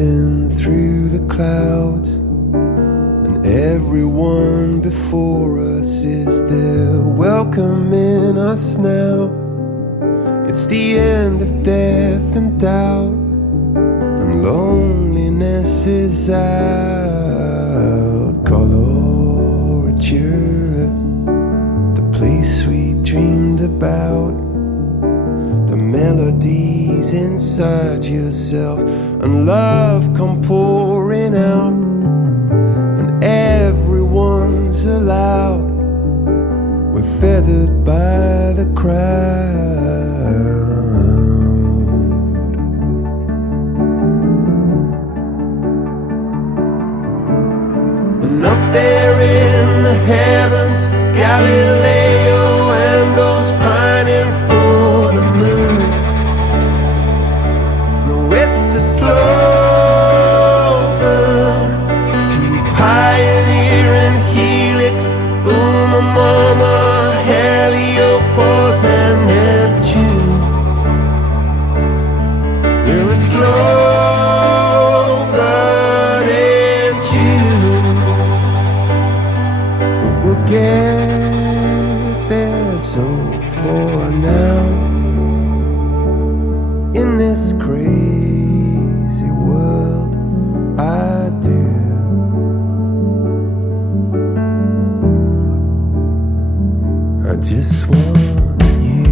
sailing through the clouds, and everyone before us is there welcoming us now. It's the end of death and doubt, and loneliness is out. Colorature, the place we dreamed about, the melodies inside yourself, and love come pouring out, and everyone's allowed. We're feathered by the crowd. And up there in the heavens, Galileo and those pining for the moon. No, it's a slow burn through Pioneer and Helix, Uma, Mama, Heliopause and Neptune. We're a slow burning June, but we'll get there. So for now, in this crazy world, I do. I just want you.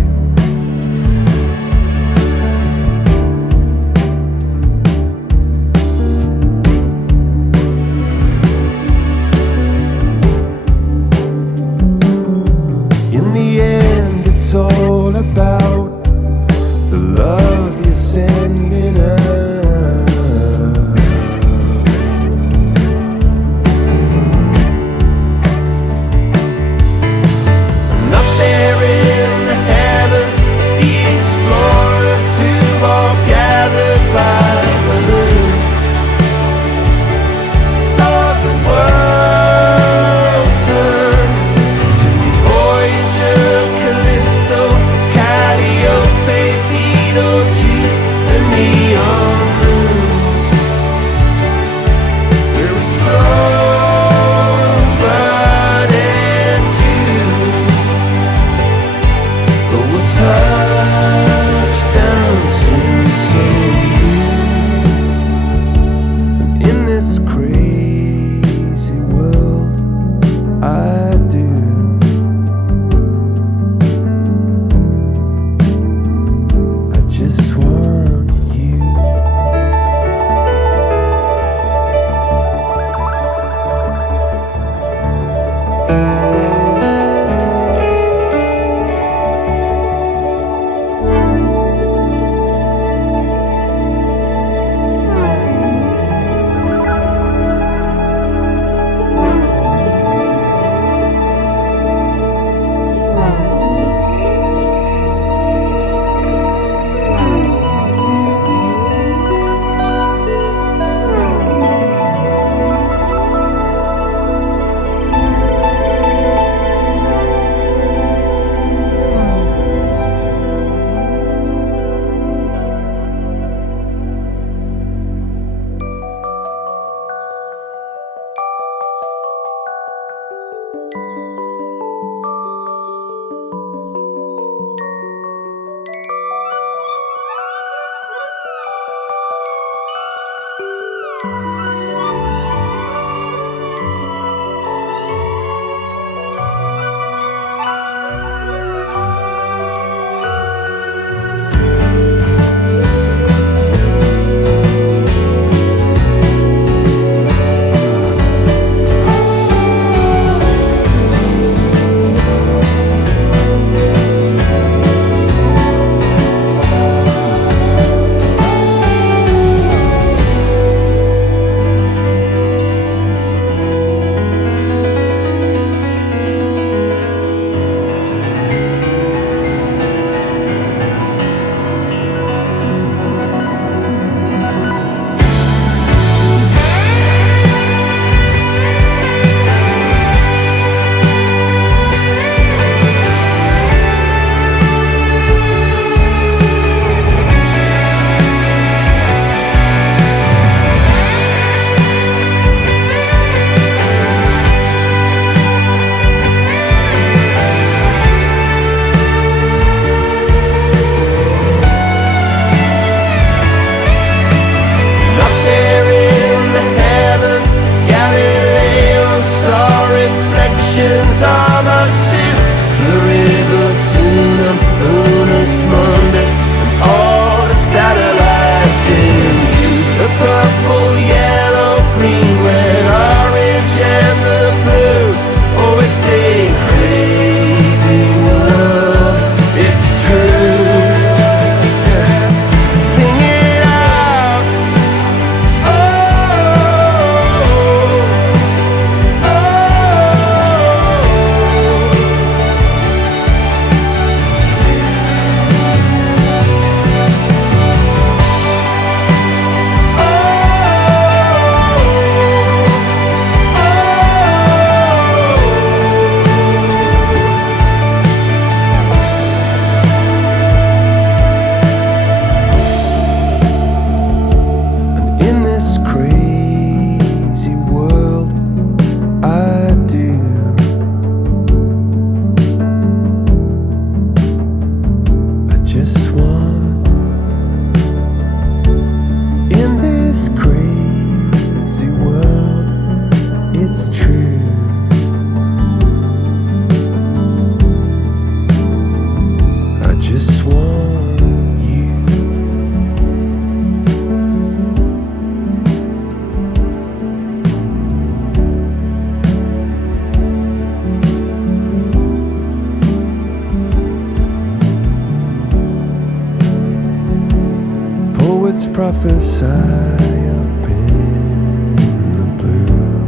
In the end, it's all about the love you're sending out. And up there in the heavens, the explorers who've all gathered by the moon saw the world turn to Voyager, Callisto, prophesy up in the blue.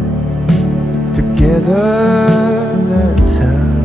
Together, that's how